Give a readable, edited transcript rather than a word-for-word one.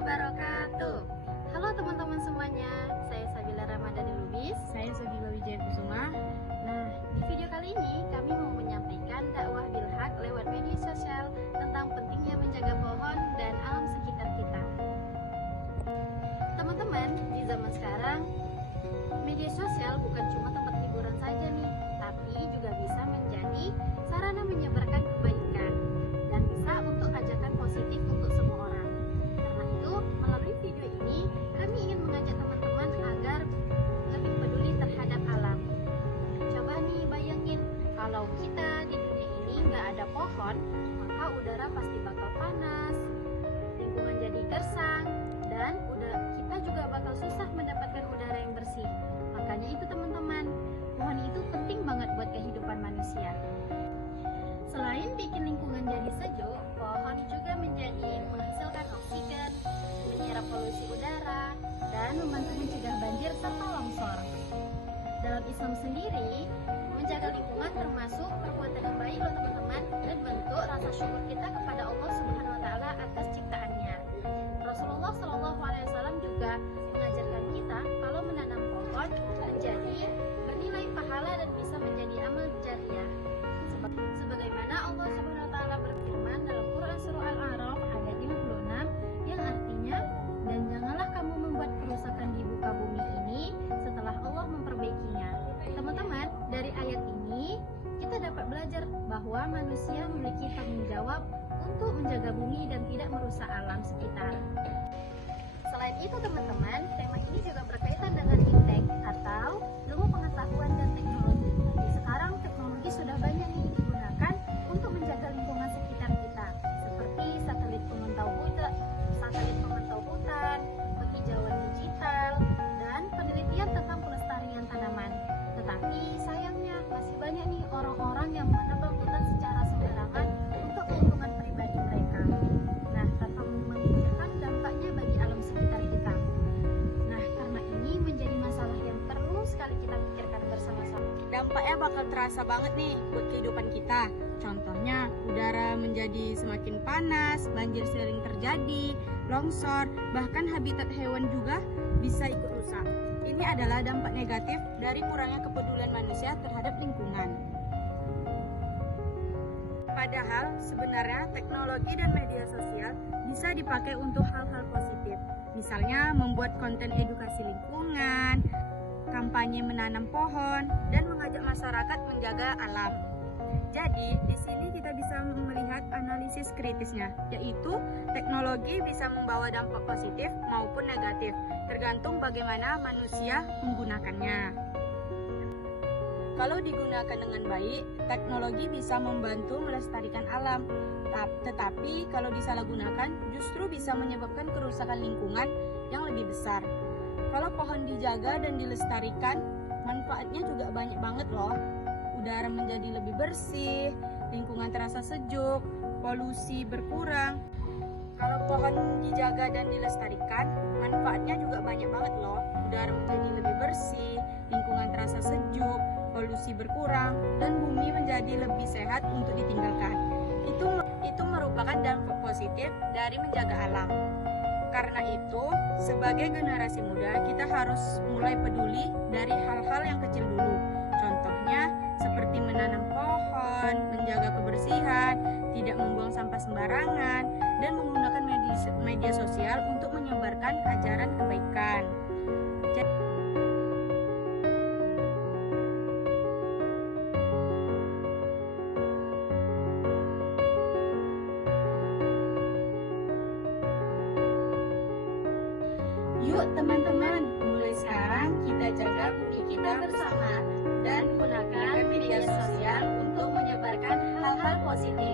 wabarakatuh. Halo teman-teman semuanya, saya Sabila Ramadhani Lubis. Saya Sudiwa Wijaya Kusuma. Nah, di video kali ini kami mau menyampaikan dakwah bilhaq lewat media sosial tentang pentingnya menjaga pohon dan alam sekitar kita. Teman-teman, di zaman sekarang media sosial bukan cuma tempat hiburan saja nih, tapi juga bisa menjadi sarana menyebarkan kebaikan dan bisa untuk ajakan positif untuk semua orang. Karena itu, melalui video ini kami ingin mengajak teman-teman agar lebih peduli terhadap alam. Coba nih bayangin, kalau kita di dunia ini nggak ada pohon, maka udara pasti bakal panas, lingkungan jadi gersang, dan kita juga bakal susah mendapatkan udara yang bersih. Makanya itu teman-teman, pohon itu penting banget buat kehidupan manusia. Selain bikin lingkungan jadi sejuk, pohon juga menghasilkan oksigen, menyerap polusi udara, dan membantu mencegah banjir serta longsor. Dalam Islam sendiri, menjaga lingkungan termasuk perbuatan yang baik loh teman-teman, dan bentuk rasa syukur kita kepada Allah Subhanahu wa taala atas ciptaannya. Rasulullah SAW juga mengajarkan kita kalau menanam pohon menjadi bernilai pahala dan bisa menjadi amal jariah. Sebagaimana Allah Subhanahu wa taala berfirman dalam Quran surah Al-A'raf ayat 56 yang artinya, dan janganlah kamu membuat kerusakan di muka bumi ini setelah Allah memperbaikinya. Teman-teman, dari ayat ini kita dapat belajar bahwa manusia memiliki tanggung jawab untuk menjaga bumi dan tidak merusak alam sekitar. Selain itu teman-teman, tema ini juga berkaitan dengan iptek atau ilmu pengetahuan dan teknologi. Sekarang teknologi sudah banyak nih digunakan untuk menjaga lingkungan sekitar kita, seperti satelit pemantau hutan, penghijauan digital, dan penelitian tentang pelestarian tanaman. Tetapi sayangnya masih banyak nih orang-orang yang menebang hutan secara sembarangan untuk keuntungan pribadi mereka. Nah, tanpa memikirkan dampaknya bagi alam sekitar kita. Nah, karena ini menjadi masalah yang perlu sekali kita pikirkan bersama-sama. Dampaknya bakal terasa banget nih buat kehidupan kita. Contohnya, udara menjadi semakin panas, banjir sering terjadi, longsor, bahkan habitat hewan juga bisa ikut rusak. Ini adalah dampak negatif dari kurangnya kepedulian manusia terhadap lingkungan. Padahal sebenarnya teknologi dan media sosial bisa dipakai untuk hal-hal positif. Misalnya membuat konten edukasi lingkungan, kampanye menanam pohon, dan mengajak masyarakat menjaga alam. Jadi, di sini kita bisa melihat analisis kritisnya, yaitu teknologi bisa membawa dampak positif maupun negatif, tergantung bagaimana manusia menggunakannya. Kalau digunakan dengan baik, teknologi bisa membantu melestarikan alam. Tetapi kalau disalahgunakan, justru bisa menyebabkan kerusakan lingkungan yang lebih besar. Kalau pohon dijaga dan dilestarikan, manfaatnya juga banyak banget loh. Udara menjadi lebih bersih, lingkungan terasa sejuk, polusi berkurang. Kalau pohon dijaga dan dilestarikan, manfaatnya juga banyak banget loh. Udara menjadi lebih bersih, lingkungan terasa sejuk, polusi berkurang, dan bumi menjadi lebih sehat untuk ditinggalkan. Itu merupakan dampak positif dari menjaga alam. Karena itu, sebagai generasi muda, kita harus mulai peduli dari hal-hal yang kecil dulu. Contohnya, seperti menanam pohon, menjaga kebersihan, tidak membuang sampah sembarangan, dan menggunakan media sosial untuk menyebarkan ajaran kebaikan. Yuk teman-teman, mulai sekarang kita jaga bumi kita bersama dan gunakan media sosial untuk menyebarkan hal-hal positif